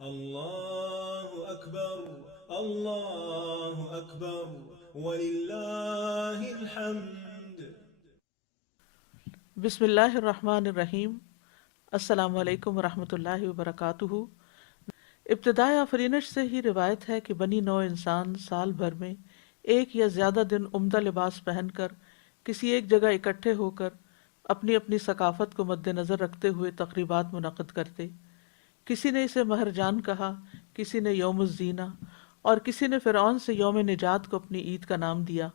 اللہ اکبر، اللہ اکبر، وللہ الحمد۔ بسم اللہ الرحمن الرحیم۔ السلام علیکم ورحمۃ اللہ وبرکاتہ۔ ابتدائے آفرینش سے ہی روایت ہے کہ بنی نوع انسان سال بھر میں ایک یا زیادہ دن عمدہ لباس پہن کر کسی ایک جگہ اکٹھے ہو کر اپنی اپنی ثقافت کو مد نظر رکھتے ہوئے تقریبات منعقد کرتے۔ کسی نے اسے مہر جان کہا، کسی نے یوم الزینہ، اور کسی نے فرعون سے یوم نجات کو اپنی عید کا نام دیا۔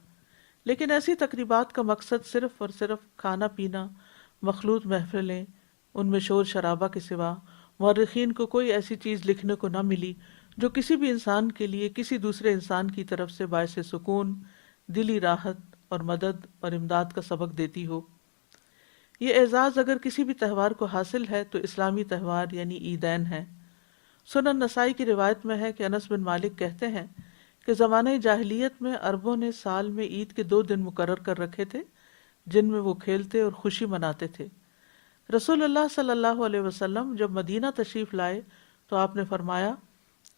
لیکن ایسی تقریبات کا مقصد صرف اور صرف کھانا پینا، مخلوط محفلیں، ان میں شور شرابہ کے سوا مورخین کو کوئی ایسی چیز لکھنے کو نہ ملی جو کسی بھی انسان کے لیے کسی دوسرے انسان کی طرف سے باعث سکون، دلی راحت اور مدد اور امداد کا سبق دیتی ہو۔ یہ اعزاز اگر کسی بھی تہوار کو حاصل ہے تو اسلامی تہوار یعنی عیدین ہے۔ سنن نسائی کی روایت میں ہے کہ انس بن مالک کہتے ہیں کہ زمانہ جاہلیت میں عربوں نے سال میں عید کے 2 دن مقرر کر رکھے تھے جن میں وہ کھیلتے اور خوشی مناتے تھے۔ رسول اللہ صلی اللہ علیہ وسلم جب مدینہ تشریف لائے تو آپ نے فرمایا،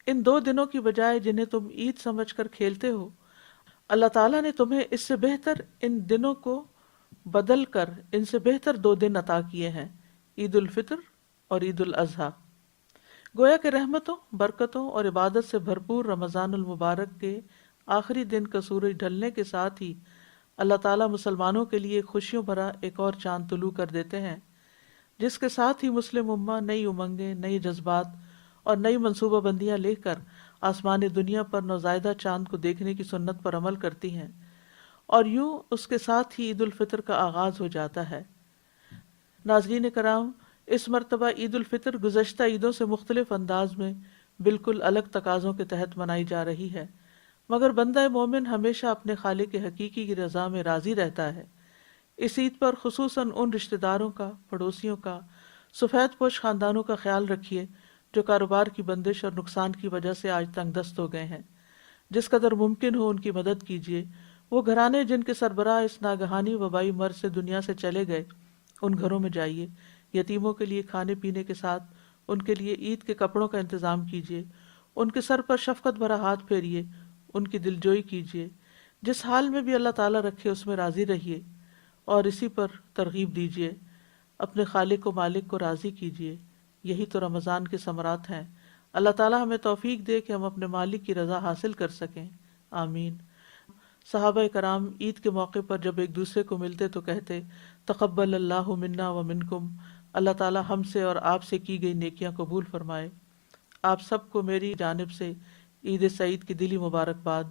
ان 2 دنوں کی بجائے جنہیں تم عید سمجھ کر کھیلتے ہو، اللہ تعالیٰ نے تمہیں اس سے بہتر ان دنوں کو بدل کر ان سے بہتر 2 دن عطا کیے ہیں، عید الفطر اور عید الاضحیٰ۔ گویا کہ رحمتوں، برکتوں اور عبادت سے بھرپور رمضان المبارک کے آخری دن کا سورج ڈھلنے کے ساتھ ہی اللہ تعالیٰ مسلمانوں کے لیے خوشیوں بھرا ایک اور چاند طلوع کر دیتے ہیں، جس کے ساتھ ہی مسلم امہ نئی امنگیں، نئی جذبات اور نئی منصوبہ بندیاں لے کر آسمان دنیا پر نوزائیدہ چاند کو دیکھنے کی سنت پر عمل کرتی ہیں، اور یوں اس کے ساتھ ہی عید الفطر کا آغاز ہو جاتا ہے۔ ناظرین کرام، اس مرتبہ عید الفطر گزشتہ عیدوں سے مختلف انداز میں بالکل الگ تقاضوں کے تحت منائی جا رہی ہے، مگر بندہ مومن ہمیشہ اپنے خالق حقیقی کی رضا میں راضی رہتا ہے۔ اس عید پر خصوصاً ان رشتہ داروں کا، پڑوسیوں کا، سفید پوش خاندانوں کا خیال رکھیے جو کاروبار کی بندش اور نقصان کی وجہ سے آج تنگ دست ہو گئے ہیں۔ جس قدر ممکن ہو ان کی مدد کیجیے۔ وہ گھرانے جن کے سربراہ اس ناگہانی وبائی مرض سے دنیا سے چلے گئے، ان گھروں میں جائیے، یتیموں کے لیے کھانے پینے کے ساتھ ان کے لیے عید کے کپڑوں کا انتظام کیجیے، ان کے سر پر شفقت بھرا ہاتھ پھیریے، ان کی دلجوئی کیجیے۔ جس حال میں بھی اللہ تعالیٰ رکھے اس میں راضی رہیے اور اسی پر ترغیب دیجیے۔ اپنے خالق و مالک کو راضی کیجیے۔ یہی تو رمضان کے ثمرات ہیں۔ اللہ تعالیٰ ہمیں توفیق دے کہ ہم اپنے مالک کی رضا حاصل کر سکیں، آمین۔ صحابہ کرام عید کے موقع پر جب ایک دوسرے کو ملتے تو کہتے، تقبل اللہ منا و منکم، اللہ تعالیٰ ہم سے اور آپ سے کی گئی نیکیاں قبول فرمائے۔ آپ سب کو میری جانب سے عید سعید کی دلی مبارکباد۔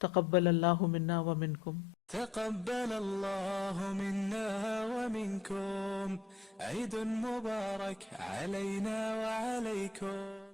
تقبل اللہ منا و منکم۔ تقبل الله منا ومنكم، عيد مبارك علينا وعليكم۔